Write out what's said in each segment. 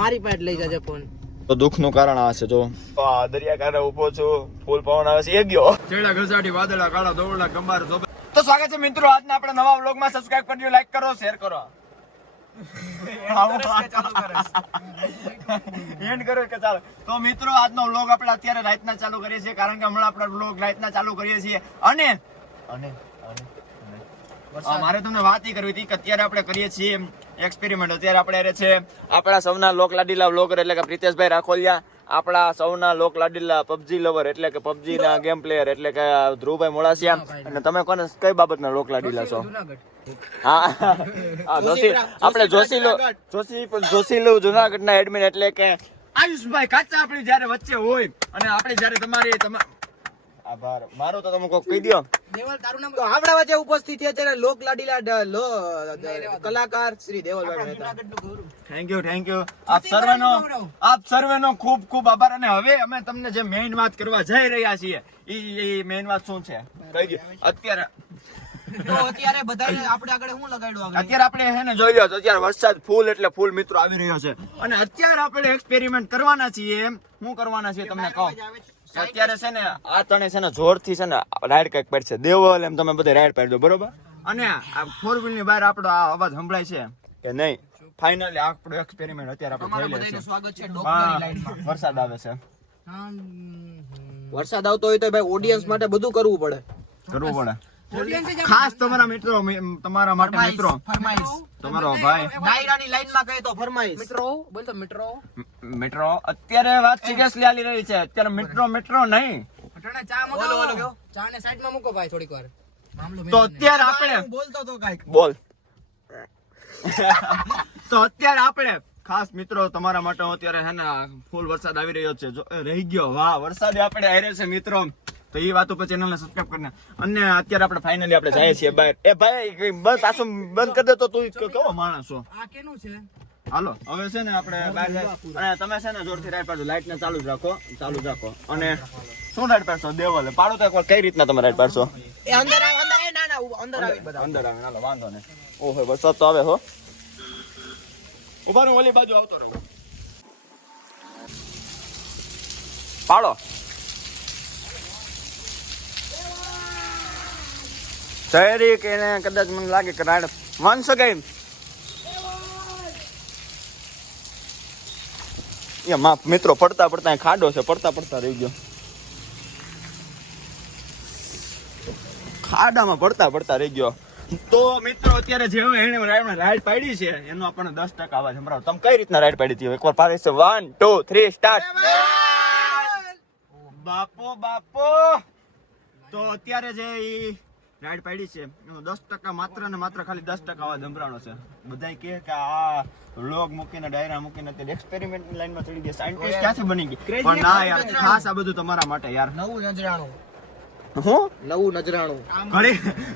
મારી પાસે લઈ જાજે ફોન. તો દુઃખનું કારણ આ છે. જો દરિયાકાંઠે ઉભો છું, ફૂલ પવન આવે છે, એ ગયો ચેડા ઘસાટી વાદળા કાળા દોરડા ગંબાર. તો સ્વાગત છે મિત્રો આજના આપણા નવા વ્લોગમાં. સબસ્ક્રાઇબ કરજો, લાઈક કરો, શેર કરો. એન્ડ કરો કે ચાલો. તો મિત્રો આજનો વ્લોગ આપણે અત્યારે રાતના ચાલુ કરીએ છીએ, કારણ કે હમણાં આપણે વ્લોગ રાતના ચાલુ કરીએ છીએ. અને મારે તમને વાત ઈ કરવી હતી કે અત્યારે આપણે કરીએ છીએ એક્સપેરિમેન્ટ. અત્યારે આપણે છે આપણા સૌના લોક લાડીલા વ્લોગર એટલે કે પ્રિતેશભાઈ રાખોલિયા, આપણા સૌના લોક લાડીલા પબજી લવર એટલે કે પબજી ના ગેમ પ્લેયર એટલે કે ધ્રુવભાઈ મોડાસિયા. અને તમે કોને કઈ બાબતના લોક લાડીલા છો? હા જોશી, આપણે જોશીલુ જુનાગઢના એડમિન એટલે કે આયુષભાઈ કાચા. આપણી જયારે વચ્ચે હોય અને આપણે જયારે તમારી આભાર મારો તો તમે કોઈ કહી દો. દેવલ તારું નામ? તો આપણા વચ્ચે ઉપસ્થિત છે ત્યારે લોક લાડીલા કલાકાર શ્રી દેવલભાઈ મહેતા. થેન્ક યુ આપ સર્વેનો ખૂબ ખૂબ આભાર. અને હવે અમે તમને જે મેઇન વાત કરવા જઈ રહ્યા છીએ એ મેઇન વાત શું છે કહી દો. અત્યારે બધાને આપણે આગળ શું લગાડ્યું? અત્યારે આપણે હે ને જોઈ લો, અત્યારે વરસાદ ફૂલ એટલે ફૂલ મિત્રો આવી રહ્યો છે. અને અત્યારે આપણે એક્સપેરિમેન્ટ કરવાના છીએ. શું કરવાના છીએ તમને કહો. અત્યારે છે ને આ તણે છે ને જોરથી છે ને રાઈડ કઈક પડશે દેવલ, એમ તમે બધા રાઈડ પાડી દો બરોબર. અને આ 4 વ્હીલ ની બહાર આપણો આ અવાજ સંભળાય છે કે નહીં? ફાઇનલી આપણો એક્સપેરિમેન્ટ અત્યારે આપણે જોઈ લઈએ. સ્વાગત છે ડોક્ટરી લાઈનમાં. વરસાદ આવે છે. વરસાદ આવતો હોય તો ભાઈ ઓડિયન્સ માટે બધું કરવું પડે. ખાસ તમારા મિત્રો, તમારા માટે મિત્રો, તમારો ભાઈ ડાયરાની લાઈનમાં કહે તો ફરમાઈશ. બોલ તો મિત્રો અત્યારે વાત સિરિયસલી આલી રહી છે. અત્યારે મિત્રો નહીં ચા મગાવો. ચા ને સાઈડમાં મૂકો ભાઈ થોડીક વાર. તો અત્યારે આપણે બોલતો તો કાઈક બોલ. તો અત્યારે આપણે ખાસ મિત્રો તમારા માટે અત્યારે હે ને ફૂલ વરસાદ આવી રહ્યો છે. રહી ગયો વાહ વરસાદ આપણે આવી છે મિત્રો. તો એ વાતો પર ચેનલને સબસ્ક્રાઇબ કરીને. અને અત્યારે આપણે ફાઇનલી આપણે જઈએ છીએ બહાર. એ ભાઈ બંધ પાછું બંધ કરી દે તો તું કેવો માણસ છો. આ કેનું છે? હાલો હવે છે ને આપણે બહાર જાય. અને તમે છે ને જોરથી રાઈડ પાડજો, લાઈટ ને ચાલુ જ રાખો. અને શું રાઈડ પાડશો? દેવલે પાડો તો એકવાર કઈ રીતના તમે રાઈડ પાડશો? એ અંદર આવે અંદર આવી બધા અંદર આવે. હાલો વાંધો નહીં. ઓહો વરસાદ તો આવે હો. ઉભા રહો, ઓલી બાજુ આવતો રહો. પાડો. શહેરી કે કદાચ મને લાગે કે રાઈડ વંશ ગઈ મિત્રો. પડતા ખાડો છે, પડતા રહી ગયો. ખાડામાં પડતા રહી ગયો. તો મિત્રો અત્યારે જે રાઈડ પાડી છે એનો આપણને 10% અવાજ સંભળાવો. તમે કઈ રીતના રાઈડ પાડી હતી એકવાર પાડી છે? 1 2 3 સ્ટાર્ટ. બાપો તો અત્યારે જે રાઈડ પાડી છે એનો 10% માત્ર ને માત્ર ખાલી 10% અવાજ સંભળાણો છે. બધા કહે કે આ વ્લોગ મૂકીને ડાયરા મૂકીને અત્યારે એક્સપેરિમેન્ટ ની લાઈનમાં ચડી ગયા, સાયન્ટિસ્ટ ક્યાંથી બની ગઈ. પણ ના યાર, ખાસ આ બધું તમારા માટે યાર. નવું નજરાણું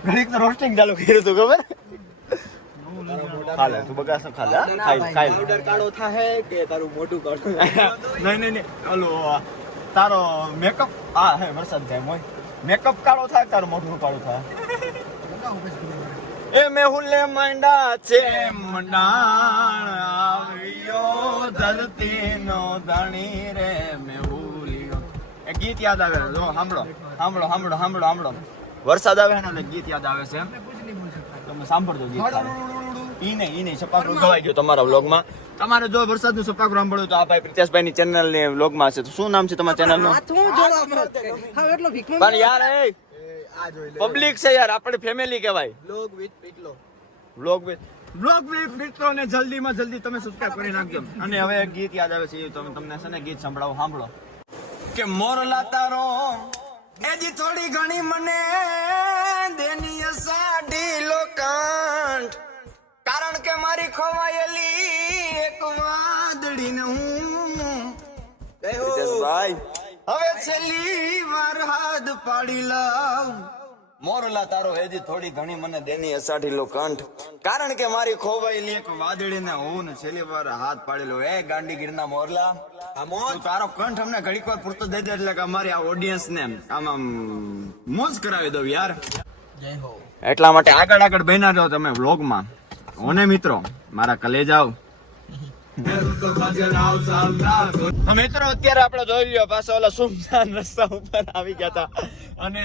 ઘડીક તો રોસ્ટિંગ ચાલુ કર્યું હતું ખબર. ખાલે તું બગાસ ખાલે ખાઈ મોઢું કાળો થાહે કે તારું મોઢું કાળું? નહીં ઓલો તારો મેકઅપ હે વરસાદ જાય મોય મેકઅપ કાળો થાય તારું મોઢું કાળું થાય. એ મેહુલે માંડા છે મંડાણ આવ્યો ધરતીનો ધણી રે મેહુલિયો. એ ગીત યાદ આવે. જો સાંભળો. વરસાદ આવે ને એટલે ગીત યાદ આવે છે. તમે સાંભળજો ગીત. ઈ નહીં સપાકરું ગવાઈ ગયો તમારા વ્લોગમાં. તમારે જો વરસાદનું સપાકરું સાંભળ્યું તો આ ભાઈ પ્રિતેશભાઈ ની ચેનલ ની વ્લોગમાં છે. તો શું નામ છે તમારા ચેનલ નું? પણ યાર પબ્લિક છે યાર, આપણે ફેમિલી કહેવાય. વ્લોગ વિથ મિત્રો ને જલ્દીમાં જલ્દી તમે સબસ્ક્રાઇબ કરી નાખજો. અને હવે એક ગીત યાદ આવે છે, તમને છે ને ગીત સાંભળો કે મોરલા તારો એજી થોડી ઘણી મને દેની સાડી લોકાંઠ, કારણ કે મારી ખોવાયેલી એક વાદળીને હું ભાઈ હવે છેલ્લી વાર હાથ પાડી લઉં. મોરલા તારો હેજી થોડી ઘણી મને દેની અસાઢી લો કંઠ, કારણ કે મારી ખોવાયેલી એક વાદળીને હું ને છેલ્લી વાર હાથ પાડી લો. એ ગાંડીગીરના મોરલા, તારો કંઠ અમને ઘડીક વાર પૂરતો દઈ દે એટલે કે અમારી આ ઓડિયન્સ ને આમ મોજ કરાવી દઉં યાર. એટલા માટે આગળ બન્યા જાઓ તમે વ્લોગમાં. ઓને મિત્રો મારા કલેજાઓ તો મિત્રો અત્યારે આપણે જોઈ લ્યો પાછો ઓલા સુમસાન રસ્તા ઉપર આવી ગયા હતા અને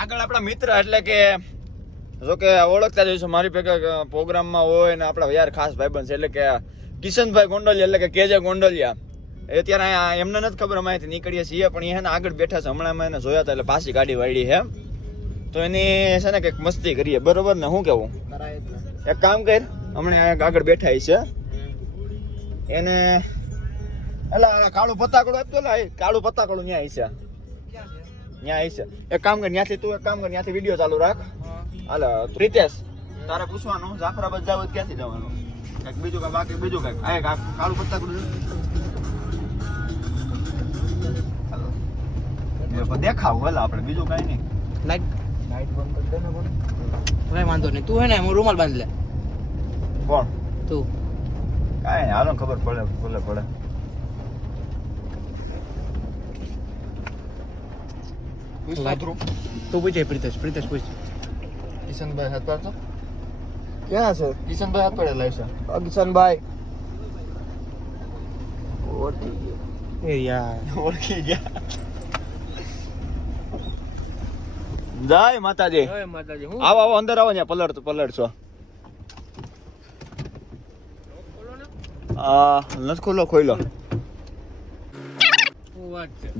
આગળ આપણા મિત્ર એટલે કે જો કે ઓળખતા જઈશું મારી ભેગા પ્રોગ્રામમાં હોય ને આપણા યાર ખાસ ભાઈબંધ છે એટલે કે કિશનભાઈ ગોંડલિયા એટલે કે કેજે ગોંડલિયા એ અત્યારે અહીંયા એમને નથી ખબર અમે અહીંથી નીકળીએ છીએ પણ એને આગળ બેઠા છે હમણાં અમે એને જોયા હતા એટલે પાછી ગાડી વાળી છે તો એની છે ને કંઈક મસ્તી કરીએ બરોબર ને શું કેવું એક કામ કર હમણાં આગળ બેઠા છે એને એટલે કાળું પત્તાકડું આપતો કાળું પત્તાકડું ત્યાં છે ત્યાં છે એક કામ કર ત્યાંથી તું એક કામ કર ત્યાંથી વિડીયો ચાલુ રાખ હાલો પ્રિતેશ તારે પૂછવાનું જાફરાબાદ જાવ ક્યાંથી જવાનું કંઈક બીજું કાંઈ બાકી બીજું કંઈક આ કાળું પત્તાકડું દેખાવ ભલે આપણે બીજું કઈ નહીં લાઈટ બંધ કરી દે ને પણ કઈ વાંધો નહીં તું હે ને હું રૂમાલ બાંધ લે કોણ તું કાંઈ હાલો ખબર પડે પડે તું પૂછે પ્રિતેશ પૂછ કિશનભાઈ હાથ પાડતો ક્યાં છે કિશનભાઈ હાથ પડે લાવશે કિશનભાઈ એ યાર ઓળખી ગયા જય માતાજી આવો આવો અંદર આવો ને પલળશો નથી ખોલો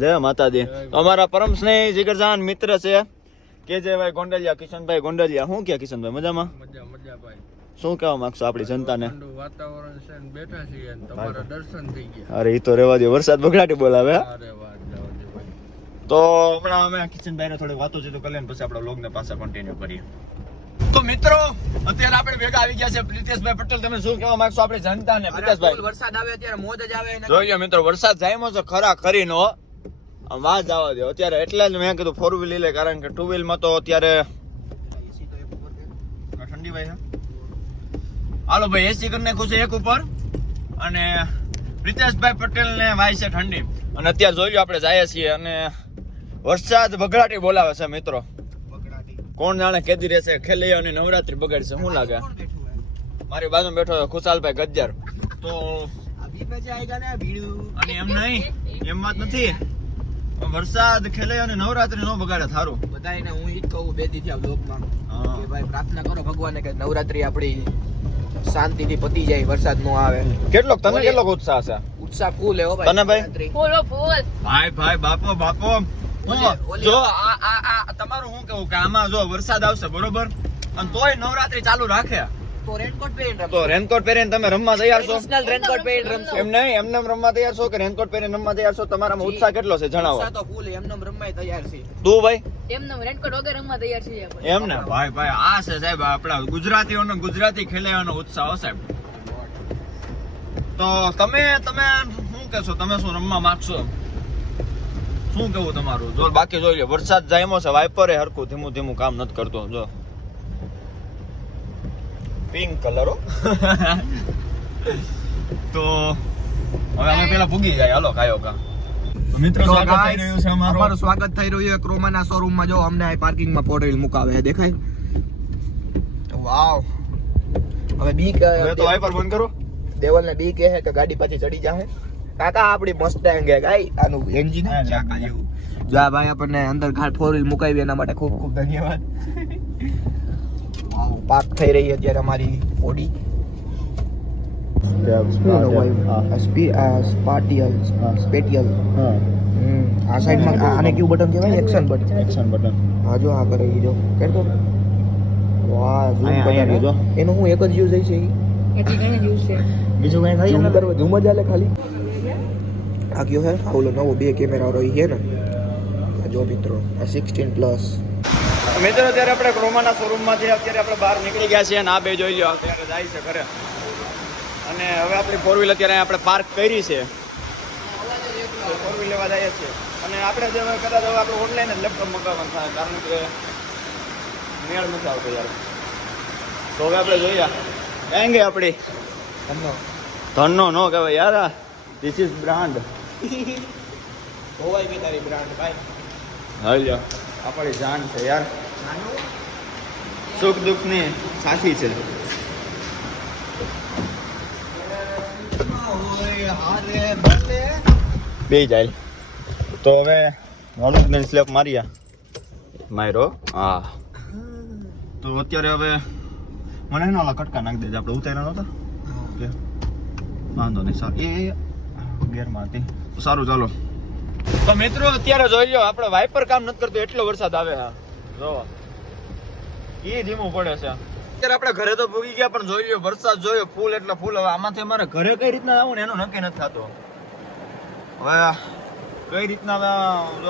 જય માતાજી અમારા પરમ સ્નેહી જીગરજાન મિત્ર છે કે જે ભાઈ ગોંડલિયા કિશનભાઈ ગોંડલિયા શું કે કિશનભાઈ મજામાં મજા ભાઈ શું કહેવા માંગશો આપણી જનતાને વાતાવરણ છે ને બેઠા છીએ અને તમારા દર્શન થઈ ગયા અરે ઈ તો રેવા દે વરસાદ બગડાટી બોલાવે અરે વાત જાવ દે ભાઈ તો હમણાં અમે કિશનભાઈને થોડી વાતો ચીતો કરી લઈને પછી આપણા વ્લોગને પાછા કન્ટિન્યુ કરીએ તો મિત્રો અત્યારે આપણે ભેગા આવી ગયા છે પ્રિતેશભાઈ પટેલ તમે શું કહેવા માંગશો આપણી જનતાને પ્રિતેશભાઈ વરસાદ આવે અત્યારે મોજ જ આવે જોઈએ મિત્રો વરસાદ જામ્યો છે ખરા ખરીનો વાત જવા દો અત્યારે એટલે જ મેં કીધું 4 વ્હીલ લે કારણ કે 2 વ્હીલ માં તો અત્યારે ઠંડી ભાઈ છે હાલો ભાઈ એસી કરી નાખ્યું છે એક ઉપર અને પ્રિતેશભાઈ પટેલ ને વાય છે ઠંડી અને અત્યારે જોઈ લો આપણે જઈએ છીએ અને વરસાદ બગડાટી બોલાવે છે મિત્રો કોણ જાણે કેદી રહેશે ખેલૈયા અને નવરાત્રી બગાડશે શું લાગે મારી બાજુમાં બેઠો ખુશાલભાઈ ગજ્જર તો અને એમ નહીં એમ વાત નથી વરસાદ ખેલે અને નવરાત્રી નો બગાડે થારું બધાને હું ઈ જ કહું બે દી થયા વ્લોગમાં કે ભાઈ પ્રાર્થના કરો ભગવાનને કે નવરાત્રી આપણી શાંતિથી પતી જાય વરસાદ નો આવે તને કેટલો ઉત્સાહ છે ઉત્સાહ ફૂલ હે હો ભાઈ તને ભાઈ? નવરાત્રી. ભાઈ બાપો જો આ તમારું શું કેવું કે આમાં જો વરસાદ આવશે બરોબર અને તોય નવરાત્રી ચાલુ રાખે તો રેનકોટ પહેરીને રમો. તો રેનકોટ પહેરીને તમે રમવા તૈયાર છો Traditional રેનકોટ પહેરીને રમશો. એમ નહીં એમને રમવા તૈયાર છો કે રેનકોટ પહેરીને રમવા તૈયાર છો તમારામાં ઉત્સાહ કેટલો છે જણાવો ઉત્સાહ તો ફૂલ હે, એમને રમવાય તૈયાર છે. તું ભાઈ એમને રેનકોટ વગર રમવા તૈયાર છીએ આપણે. એમ ને ભાઈ આ છે સાહેબ આપણા ગુજરાતીઓનો ગુજરાતી ખેલૈયાનો ઉત્સાહ હો સાહેબ તો તમે શું કહેશો તમે શું રમવા માંગશો શું કેવું તમારું જો બાકી જોઈ લો વરસાદ જામ્યો છે વાઇપરે હરખું ધીમું કામ નથી કરતો જો પિંક કલર તો હવે અમે પેલા પૂગી જાય હાલો કાયો કા તો મિત્રો સ્વાગત થઈ રહ્યું છે અમારું સ્વાગત થઈ રહ્યું છે ક્રોમાના શોરૂમમાં. જો અમને આ પાર્કિંગમાં ફોર વ્હીલ મુકાવે છે, દેખાય? વાવ. હવે બીક હવે તો વાઇપર બંધ કરો. દેવલને બીક એ છે કે ગાડી પાછી ચડી જાહે. કાકા આપણી મસ્ટેંગ હે ગાઈ, આનું એન્જિન ચાકા જેવું. જો આ ભાઈ આપણને અંદર ફોર વ્હીલ મુકાવી એના માટે ખૂબ ખૂબ ધન્યવાદ. વાવ, પાર્ક થઈ રહી છે અત્યારે અમારી ઓડી. સ્પેટિયલ. આ સાઈડમાં આને કયું બટન કહેવાય? Action button. હા જો આ કરે જો કરતો. વાહ, ઝૂમ કરી જો. એનો હું એક જ યુઝ છે. હજી ઘણા દિવસ છે. બીજું કઈ થાય ઝૂમ કરવા ઝૂમ જ આલે ખાલી. આ કયો હે? ઓલો નવો 2 કેમેરા વાળો છે ને. જો મિત્રો આ 16+. મિત્રો અત્યારે આપણે ક્રોમાના શોરૂમમાંથી અત્યારે આપણે બહાર નીકળી ગયા છીએ અને આ બે જોઈ લો અત્યારે જાય છે ઘરે અને હવે આપણી 4 વ્હીલ અત્યારે આપણે પાર્ક કરી છે. 4 વ્હીલ લેવા જઈએ છીએ અને આપણે જે કદાચ હવે આપણે ઓનલાઈન જ લેપટોપ મંગાવવાનું થાય કારણ કે મેળ નથી આવતો યાર. તો હવે આપણે જોઈએ કહેંગે આપણી ધનનો નો કહેવાય યાર, ધીસ ઇઝ બ્રાન્ડ. હોવાય બી તારી બ્રાન્ડ ભાઈ. હાલ્યો આપણી જાન છે યાર, સુખ દુઃખની સાથી છે. બે જાય તો હવે નોલેજમેન્ટ સ્લેપ માર્યા માર્યો હા તો અત્યારે હવે મને એનો ઓલા કટકા નાખી દેજે આપણે ઉતાર્યા નહોતા કે વાંધો નહીં સારું એ ગેરમાં હતી સારું ચાલો તો મિત્રો અત્યારે જોઈ લો આપણે વાઇપર કામ નથી કરતું એટલો વરસાદ આવે હા જો એ ધીમું પડે છે અત્યારે આપણે ઘરે તો પૂગી ગયા પણ જોઈ લો વરસાદ જોયો ફૂલ એટલે ફૂલ હવે આમાંથી અમારે ઘરે કઈ રીતના આવું ને એનું નક્કી નથી થતું હવે કઈ રીતના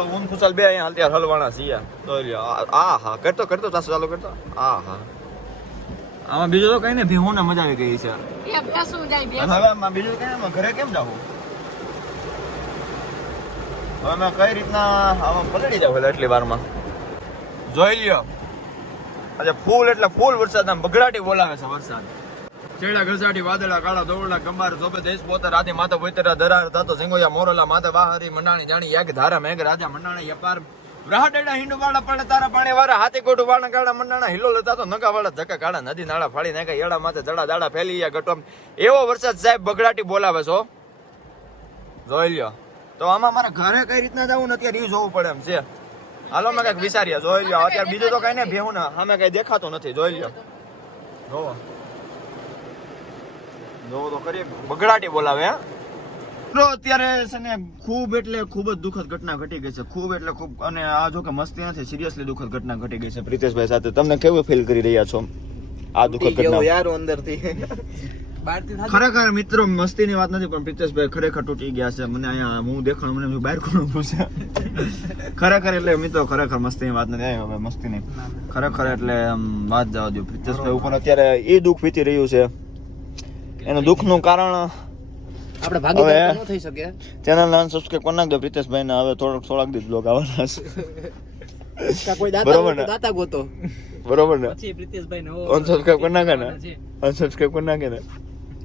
ઊન ફુસલ બે અહીંયા અત્યારે હલવાણા છીએ જોઈ લો આ હા કરતો તાસો ચાલુ કરતો આ હા આમાં બીજું તો કઈ ને ભીહું ને મજા આવી ગઈ છે એ બેસું જાય બેસ હવે આમાં બીજું કઈ નહીં, ઘરે કેમ જાવું હવે મેં કઈ રીતના આમાં પલળી જાવ એટલી વારમાં જોઈ લ્યો આજે ફૂલ એટલે ફૂલ વરસાદ આમ બગડાટી બોલાવે છે વરસાદ ચેડા ઘસાટી વાદળા કાળા દોરડા ગંબાર સોબે દેશ પોતે રાતે માથે બોતરા દરાર થતો સિંગોયા મોરલા માથે વાહરી મંડાણી જાણી યાગ ધારા મેઘ રાજા મંડાણી યપાર રાહડેડા હિંડુ વાળા પડે તારા પાણી વાળા હાથી ગોઠું વાળા કાળા મંડાણા હિલો લેતા તો નગા વાળા ધક્કા કાળા નદી નાળા ફાડી નાખા એડા માથે જડા દાડા ફેલી ગયા ગટોમ એવો વરસાદ સાહેબ બગડાટી બોલાવે છો જોઈ લ્યો તો આમાં મારે ઘરે કઈ રીતના જવું ને અત્યારે એ જોવું પડે એમ છે હાલો મેં કઈક વિચારીએ જોઈ લ્યો અત્યારે બીજું તો કઈ ને ભેવું ને સામે કઈ દેખાતું નથી જોઈ લ્યો જોવો તો કરીએ બગડાટી બોલાવે હે મિત્રો અત્યારે છે ને ખૂબ એટલે ખૂબ જ દુઃખદ ઘટના ઘટી ગઈ છે ખૂબ એટલે ખૂબ અને આ જો કે મસ્તી નથી સિરિયસલી દુઃખદ ઘટના ઘટી ગઈ છે પ્રિતેશભાઈ સાથે તમને કેવું ફીલ કરી રહ્યા છો આ દુઃખદ ઘટના યાર અંદરથી ખરેખર મિત્રો મસ્તીની વાત નથી પણ પ્રિતેશભાઈ ખરેખર તૂટી ગયા છે મને અહીંયા હું દેખાણ મને બહાર કોણ પૂછે ખરેખર એટલે મિત્રો ખરેખર મસ્તીની વાત નથી હવે મસ્તી નહીં ખરેખર એટલે વાત જવા દો પ્રિતેશભાઈ ઉપર અત્યારે એ દુઃખ વીતી રહ્યું છે એનું દુઃખનું કારણ આપણે ભાગીદાર ન થઈ શકે ચેનલ ને અનસબસ્ક્રાઇબ કરી નાખજો પ્રિતેશભાઈ ને હવે થોડાક દિવસ બ્લોગ આવવાના છે કોઈ દાતા ગોતો બરોબર ને પછી પ્રિતેશભાઈ નો અનસબસ્ક્રાઇબ કરી નાખે ને અનસબસ્ક્રાઇબ કરી નાખે ને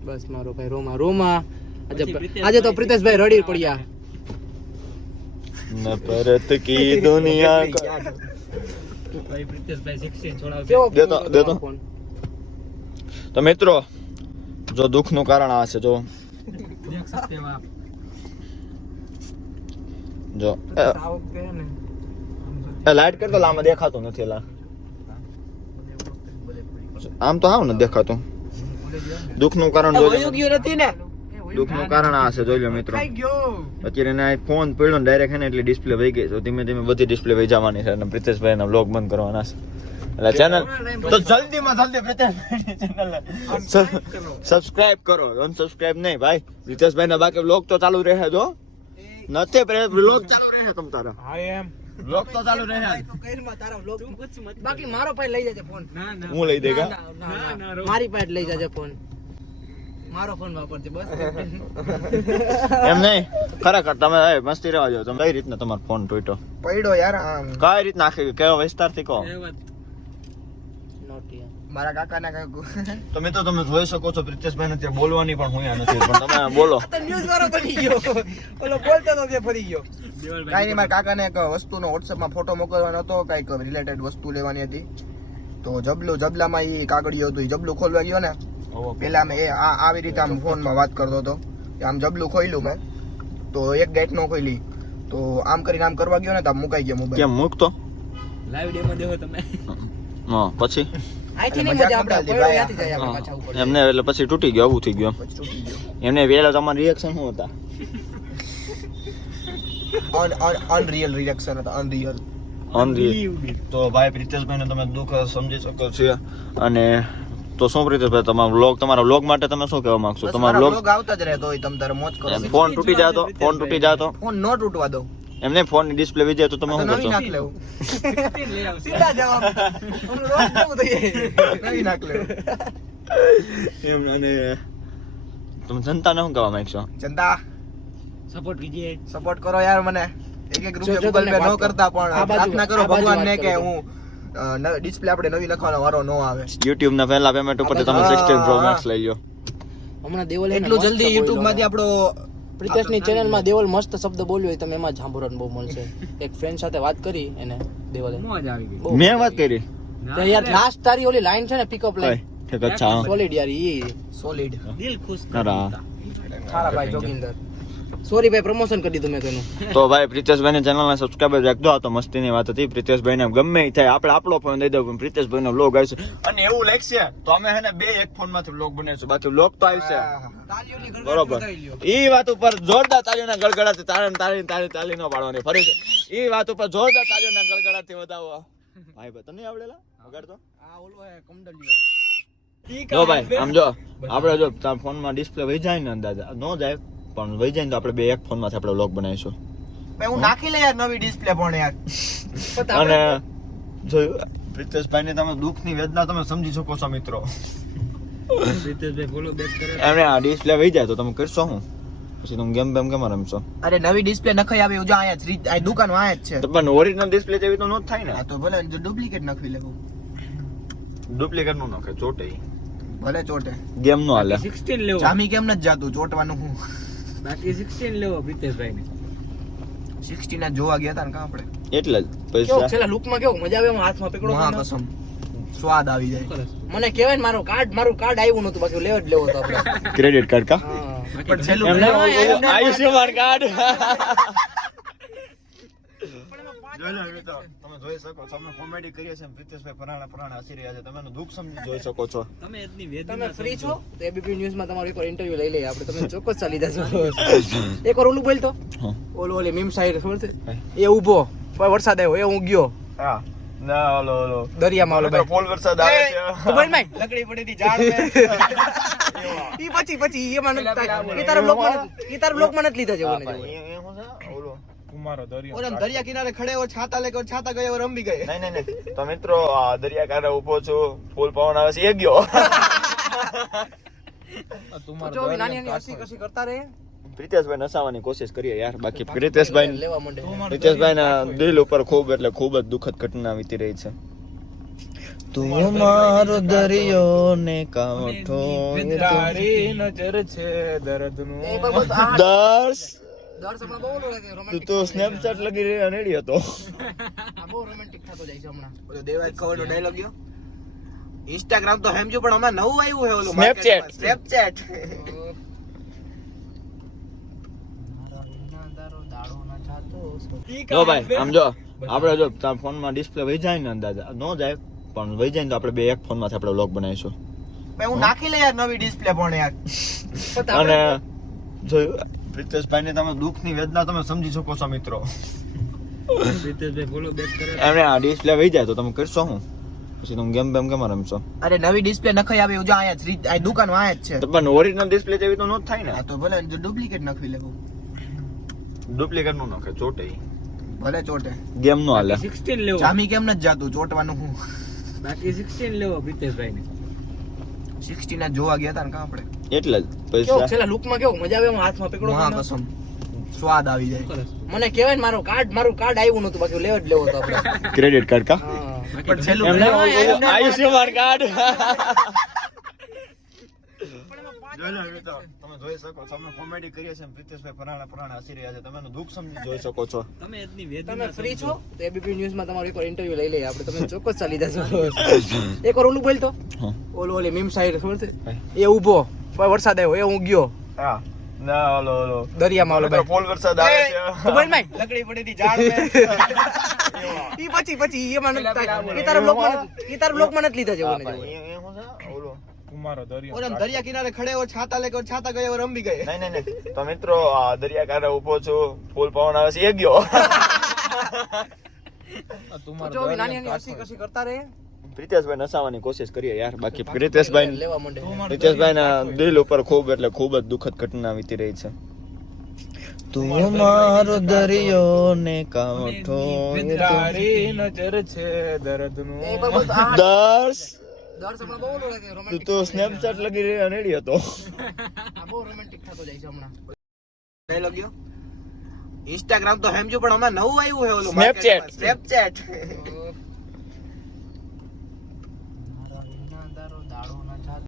બસ મારો ભાઈ રોમા આજે તો પ્રિતેશભાઈ રડી પડ્યા નફરત કી દુનિયા ભાઈ પ્રિતેશભાઈ 16 છોડાવ દેતો તો મિત્રો જો દુઃખનું કારણ આ છે જો દેખ સકતે હો આપ જો લાઈટ કરતો લામાં દેખાતું નથી લા આમ તો હાવ ને દેખાતું દુઃખનું કારણ જોઈ ગયો નથી ને દુઃખનું કારણ આ છે જોઈ લો મિત્રો અત્યારે એને ફોન પડ્યો ને ડાયરેક્ટ હે ને એટલે ડિસ્પ્લે વહી ગઈ તો ધીમે ધીમે બધી ડિસ્પ્લે વહી જવાની છે અને પ્રિતેશભાઈ ના વ્લોગ બંધ કરવાના છે એટલે ચેનલ તો જલ્દીમાં જલ્દી પ્રિતેશભાઈ ચેનલ સબસ્ક્રાઇબ કરો અનસબસ્ક્રાઇબ નહીં ભાઈ પ્રિતેશભાઈ ના બાકી વ્લોગ તો ચાલુ રહે જો નથી વ્લોગ ચાલુ રહે તમ તારા હા એમ વ્લોગ તો ચાલુ રહે બાકી મારો ભાઈ લઈ જજે ફોન હું લઈ દેગા મારી પાસે લઈ જજે ફોન મારો ફોન વાપરજે બસ એમ નહીં ખરેખર તમે મસ્તી રહેવા જો તમે કઈ રીતના તમારો ફોન તૂટ્યો પડ્યો યાર આમ કઈ રીતના આખી કેવો વિસ્તારથી કહો મારા કાકાના કાકુ તો મિત્રો તમે જોઈ શકો છો પ્રિતેશભાઈ ને ત્યાં બોલવાની પણ હું નથી પણ તમે બોલો ન્યૂઝ વાળો બની ગયો ઓલો બોલતો તો તે ફરી ગયો કાઈ નહીં મારા કાકાને એક વસ્તુનો WhatsApp માં ફોટો મોકલવાનો હતો કઈક રિલેટેડ વસ્તુ લેવાની હતી તો જબલામાં ઈ કાગળિયો હતું ઈ જબલું ખોલવા ગયો ને પેલા મેં આવી રીતે આમ ફોનમાં વાત કરતો હતો આમ જબલું ખોલ્યું મેં તો એક ગેટ નો ખોલી તો આમ કરીને આમ કરવા ગયો ને તો મુકાઈ ગયો મોબાઈલ કેમ મૂકતો લાઈવ ડેમો દેખો તમે હા પછી આઈથી નહીં મજા આપણે પડ્યો યાથી જાય આપણે પાછા ઉપર એમને એટલે પછી તૂટી ગયો આવું થઈ ગયું એમને વેલા તમારું રિએક્શન શું હતા અનરિયલ રિએક્શન હતા અનરિયલ તો ભાઈ પ્રિતેશભાઈ ને તમે દુઃખ સમજી શકો છો અને તો શું પ્રિતેશભાઈ તમારા વ્લોગ માટે તમે શું કહેવા માંગશો તમારો વ્લોગ આવતા જ રહેતો હોય તમ તારે મોજ કરો ફોન તૂટી જાય તો ફોન નો તૂટવા દો એમને ફોન ની ડિસ્પ્લે વી જાય તો તમે શું નવી કરશો નાખ લેવું સીધા જવાબ હું રોજ કેવું થઈ નવી નાખ લેવું એમ અને તમે જનતાને શું કહેવા માંગશો ચંદા સપોર્ટ કીજીએ સપોર્ટ કરો યાર મને એક રૂપિયા ગૂગલ પે નો કરતા પણ પ્રાર્થના કરો ભગવાન ને કે હું ડિસ્પ્લે આપણે નવી લખવાનો વારો નો આવે YouTube ના પહેલા પેમેન્ટ ઉપર તમે 16 Pro Max લઈ લો હમણાં દેવલ એટલું જલ્દી YouTube માંથી આપણો પ્રિતેશની ચેનલમાં દેવલ મસ્ત શબ્દ બોલ્યો તમે એમાં સાંભળવાનું બહુ મળશે એક ફ્રેન્ડ સાથે વાત કરી એને દેવલે મોજ આવી ગઈ મેં વાત કરી તો યાર લાસ્ટ તારી ઓલી લાઈન છે ને પિકઅપ લાઈન ઠીક અચ્છા સોલિડ યાર ઈ સોલિડ દિલ ખુશ કરા થારા ભાઈ જોગિંદર સોરી ભાઈ પ્રમોશન કરી દીધું મેં તેનું તો ભાઈ પ્રિતેશભાઈ ની ચેનલ ને સબસ્ક્રાઇબર રાખજો. આ તો મસ્તી ની વાત હતી. પ્રિતેશભાઈ ને ગમે ઈ થાય આપણે આપણો ફોન દઈ દઉં પણ પ્રિતેશભાઈ નો વ્લોગ આવશે અને એવું લાગશે તો અમે હે ને બે એક ફોન માંથી વ્લોગ બનાવીશું. બાકી વ્લોગ તો આવશે બરોબર. ઈ વાત ઉપર જોરદાર તાળીઓના ગળગળાથી તાળી નો પાડવાની ફરી છે. ઈ વાત ઉપર જોરદાર તાળીઓના ગળગળાથી વધાવો. ભાઈ તને આવડેલા વગાડતો આ ઓલો હે કમડલિયો જો ભાઈ આમ જો આપણે જો ફોન માં ડિસ્પ્લે વહી જાય ને અંદાજા નો જાય પણ વહી જાય ને તો આપણે બે એક ફોન માંથી આપણે વ્લોગ બનાવીશું. ભાઈ હું નાખી લે યાર નવી ડિસ્પ્લે પણ યાર અને જોયું પ્રિતેશભાઈ ને તમે દુઃખની વેદના તમે સમજી શકો છો મિત્રો. પ્રિતેશભાઈ ફોલો બેક કરે એમને આ ડિસ્પ્લે વહી જાય તો તમે કરશો હું પછી તમે ગેમ બેમ કેમ રમશો? અરે નવી ડિસ્પ્લે નખાઈ આવી જો આયા આ દુકાન આયા જ છે તો પણ ઓરિજિનલ ડિસ્પ્લે જેવી તો નો જ થાય ને. આ તો ભલે જો ડુપ્લિકેટ નખવી લેવું ડુપ્લિકેટ નો નાખે ચોટે ભલે ચોટે ગેમ નો હાલે. 16 લેવો જામી કેમ નથી જાતું ચોટવાનું હું બાકી 16 લેવો પ્રિતેશભાઈ ને 16 ના જોવા ગયા હતા ને કા આપણે એટલે જ કેવો પૈસા છેલ્લા લુકમાં કેવો મજા આવે હાથમાં પકડો હા કસમ સ્વાદ આવી જાય મને કહેવાય ને મારું કાર્ડ આવ્યું નતું બાકી લેવ જ લેવો તો આપણે ક્રેડિટ કાર્ડ કા પણ છેલ્લું આયુષ્યમાન કાર્ડ તમે જોઈ શકો છો અમે કોમેડી કરીએ છીએ પ્રિતેશભાઈ પરાણા હસી રહ્યા છે. તમે એનું દુઃખ સમજી જોઈ શકો છો. તમે એટલી વેદના તમે ફ્રી છો તો એબીપી ન્યૂઝ માં તમારો એકવાર ઇન્ટરવ્યુ લઈ લઈએ આપણે તમે ચોક્કસ ચાલી જશો એકવાર ઓલું બોલ તો ઓલી મીમ સાઈડ ખબર છે એ ઊભો પણ વરસાદ આવ્યો એ હું ગયો હા ના ઓલો દરિયામાં ઓલો ફૂલ વરસાદ આવે છે. બોલ માઈ લકડી પડી હતી ઝાડ ઈ પછી એમાં નથી ઈ તારા બ્લોકમાં નથી લીધા જેવો ને ઓલો ઓલા દરિયા કિનારે ખડે હો છાતા લેકે છાતા ગયે ઓર રમી ગયે નહીં તો મિત્રો આ દરિયા કાંઠે ઊભો છું ફૂલ પવન આવે છે એ ગયો જો નાની હસી કસી કરતા રહે પ્રિતેશભાઈ નસાવાની કોશિશ કરીએ યાર. બાકી પ્રિતેશભાઈ લેવા માંડે ના દિલ ઉપર ખૂબ એટલે ખૂબ જ દુઃખદ ઘટના વીતી રહી છે. તું મારો દરિયો ને કાંઠો તારી નજર છે દર્દનું દર્શ દર્શ હમણાં બહુ લાગે તું રોમેન્ટિક તો સ્નેપચેટ લગી રહ્યો રેડી હતો. આ બહુ રોમેન્ટિક થતો જાય છે હમણાં ઓલો દેવાય ખવરનો ડાયલોગ ગયો ઇન્સ્ટાગ્રામ તો હેમજો પણ હમણાં નવું આવ્યું છે ઓલું Snapchat. સ્નેપચેટ જો ભાઈ આમ જો આપણે જો ફોન માં ડિસ્પ્લે વહી જાય ને અંદાજા નો જાય પણ વહી જાય ને તો આપણે બે એક ફોન માંથી આપણે વ્લોગ બનાવીશું. ભાઈ હું નાખી લે યાર નવી ડિસ્પ્લે પણ યાર અને જોયું પ્રિતેશભાઈ ને તમે દુઃખની વેદના તમે સમજી શકો છો મિત્રો. પ્રિતેશભાઈ ફોલો બેક કરે એમને આ ડિસ્પ્લે વહી જાય તો તમે કરશો હું પછી તમે ગેમ બેમ કેમ રમશો? અરે નવી ડિસ્પ્લે નખાઈ આવી જો આયા આ દુકાન આયા જ છે તો પણ ઓરિજિનલ ડિસ્પ્લે જેવી તો નો જ થાય ને. આ તો ભલે જો ડુપ્લિકેટ નખવી લેવું ડુપ્લિકેટ નો નાખે ચોટે ભલે ચોટે ગેમ નો હાલે. 16 લેવો જામી કેમ નથી જાતું ચોટવાનું હું બાકી 16 લેવો પ્રિતેશભાઈ ને 16 ના જોવા ગયા હતા ને કા આપણે એટલે જ કેવો પૈસા છેલ્લા લુકમાં કેવો મજા આવે હાથમાં પકડો હા કસમ સ્વાદ આવી જાય મને કહેવાય ને મારું કાર્ડ આવ્યું નતું બાકી લેવ જ લેવો તો આપણે ક્રેડિટ કાર્ડ કા પણ છેલ્લું આયુષ્યમાન કાર્ડ તમે જોઈ શકો છો અમે કોમેડી કરીએ છીએ પ્રિતેશભાઈ પરાણા હસી રહ્યા છે. તમે એનું દુઃખ સમજી જોઈ શકો છો. તમે એટલી તમે વેદના ફ્રી છો તો એબીપી ન્યૂઝ માં તમારો એકવાર ઇન્ટરવ્યુ લઈ લઈએ આપણે તમે ચોક્કસ ચાલી જશો એકવાર ઓલું બોલ તો ઓલી મીમ સાઈડ ખબર છે એ ઊભો પણ વરસાદ આવ્યો એ હું ગયો હા ના ઓલો દરિયામાં ઓલો ફૂલ વરસાદ આવે છે. બોલ માઈ લકડી પડી હતી ઝાડ ઈ પછી એમાં નથી ઈ તારા બ્લોકમાં નથી લીધા જેવો ને ઓલો ઓલા દરિયા કિનારે ખડે હો છાતા લેકે છાતા ગયે ઓર રમી ગયે નહીં તો મિત્રો આ દરિયા કાંઠે ઊભો છું ફૂલ પવન આવે છે એ ગયો જો નાની હસી કસી કરતા રહે પ્રિતેશભાઈ નસાવાની કોશિશ કરીએ યાર. બાકી પ્રિતેશભાઈ લેવા માંડે ના દિલ ઉપર ખૂબ એટલે ખૂબ જ દુઃખદ ઘટના વીતી રહી છે. તું મારો દરિયો ને કાંઠો તારી નજર છે દર્દનું દર્શ દર્શ હમણાં બહુ લાગે તું રોમેન્ટિક તો સ્નેપચેટ લગી રહ્યો રેડી હતો આ બહુ રોમેન્ટિક થતો જાય છે હમણાં ડાયલોગ ગયો ઇન્સ્ટાગ્રામ તો હેમજો પણ હમણાં નવું આવ્યું છે ઓલું Snapchat. સ્નેપચેટ